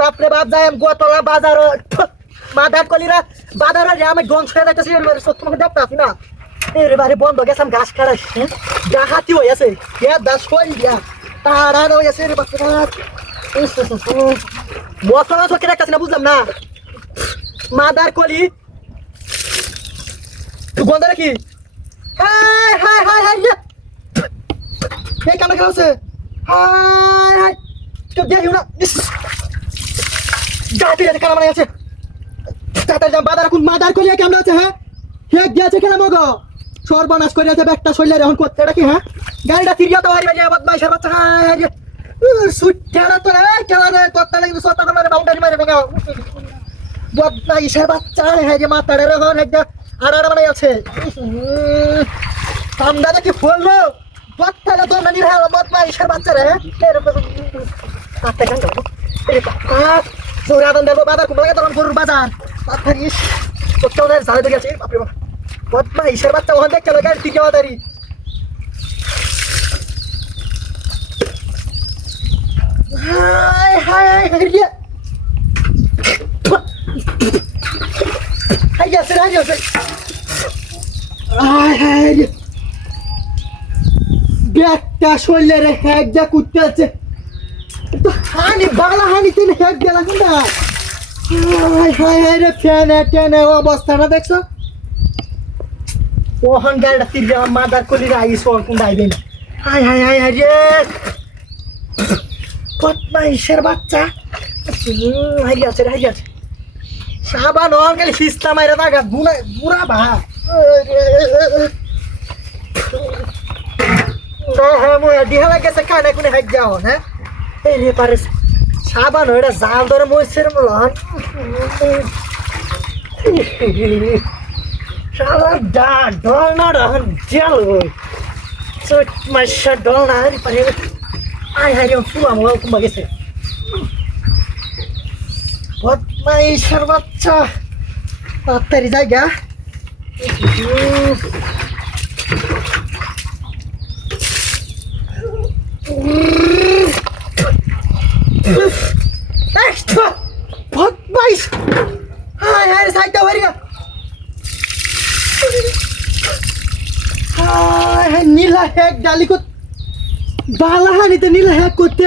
বাপরে বাপ যায় গোতলা বাজার মাদার কলিরা বাজারে যে আমি ধ্বংস হয়ে যাইতেছি সত্য তোমাকে দেখতে আসি না এর বাড়ি বন্ধ গেছাম ঘাস খাড়াই ডাহাতি হয়ে আছে দাস কই দিয়া তারা হয়ে আছে রে বাচ্চা মশলা চোখে দেখতেছি না বুঝলাম না মাদার কলি গন্ধ নাকি হাই হাই হাই হাই এই কামড়া খেলা হচ্ছে হাই হাই কেউ দেখিও না গাড়ি কানা মানে আছে তাড়াতাড়ি যাম বাজার কোন মাদার কলিয়া কেমন আছে হ্যাঁ হেক দিয়েছে কেন মগো সর্বনাশ করে আছে ব্যাগটা শৈলের এখন করতে এটা কি হ্যাঁ গাড়িটা তিরিয়া তো হারি বাজে বদমাইশের বাচ্চা হাই সুট্টারা তো রে কেমন রে তোরটা কিন্তু সত্তা করে বাউন্ডারি মারে মগো বদমাইশের বাচ্চা হ্যাঁ যে মাথাড়ে রে হন একটা আড়াড়া মানে আছে কামটা দেখি ফুললো বদতালে তো না নিরে বদমাইশের বাচ্চা রে এরকম কাটতে গান করো জোরা দান দেবো বাজার কুমলা তখন গরুর বাজার পাথারিস তোদের জালে তো গেছে বাপরে বাপ বদমাইশের বাচ্চা ওখান দেখতে হবে গাড়ি টিকে বাদারি হাই হাই হাই রে হাই গেছে হাই গেছে হাই হাই রে ব্যাগটা শরীরে রে হ্যাক যা কুত্তে আছে তো হানি বাংলা হানি তিন হ্যাক গেল না হাই হাই হাই রে ফ্যানে টেনে অবস্থাটা দেখছো ওহন গাড়িটা তিরবে আমার মাদার কলি রাইস ওর কোন দাইবে না হাই হাই হাই হাই রে বদমাইশের বাচ্চা হাই গেছে হাই গেছে সাবান ওর গেলে ফিস্তা মাইরা দাগা বুড়া ভা হ্যাঁ মই দিহালা গেছে কানে কোনে হাইট যাও হ্যাঁ এই রে পারে সাবান ওটা জাল ধরে মইছের মলন সারা ডা ডল না রহন জেল হই চট মাইশা ডল না রে পারে আই হাই রে ফুয়া মো কুমা গেছে বদমাইশের বাচ্চা তাড়াতাড়ি জায়গা বদমাইশ হাই হাই সাইডটা হয়ে গেল হাই হাই নীলা হ্যাক ডালি কো বালা হানিতে নীলা হ্যাক করতে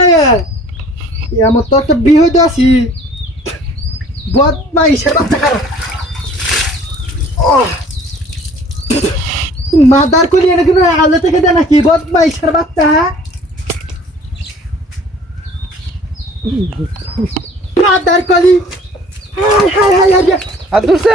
আমার তো একটা বিয়ে হইতে আসি বদমাইশের বাচ্চা খারাপ মাদার কলি এনে কিন্তু আলে থেকে দেয় নাকি বদমাইশের বাচ্চা মাদার কলি হাই হাই হাই হাই আর দুসে